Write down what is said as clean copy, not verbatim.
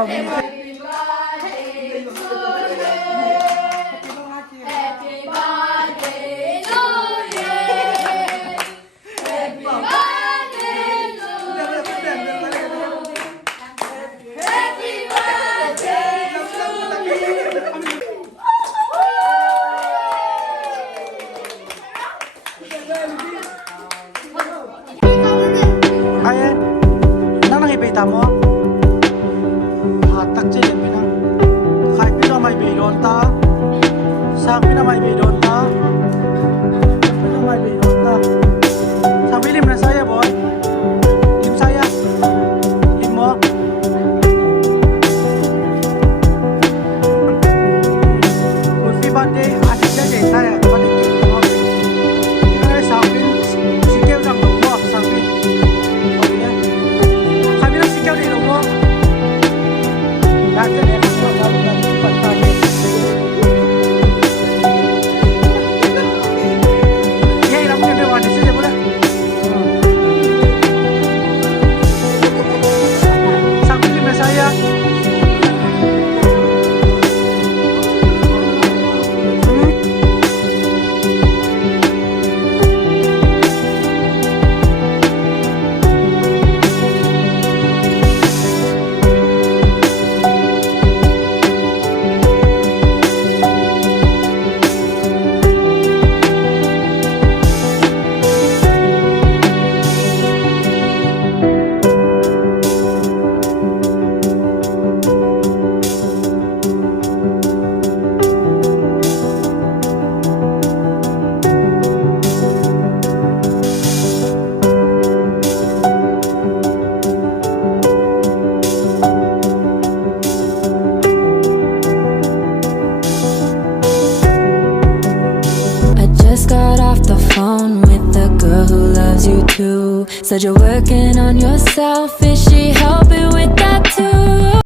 Ay, nang nakipita mo? Hatak dyan, pinang. Kahit pinang may bidon ta. Sa pinang may bidon ta. Pinang may bidon ta. Sa pilim na saya, boy. Lim saya. Lim mo. Happy birthday, asik aja saya. Paling gitu. Ini sa pin, sikil lang mo sa pin. Said you're working on yourself. Is she helping with that too?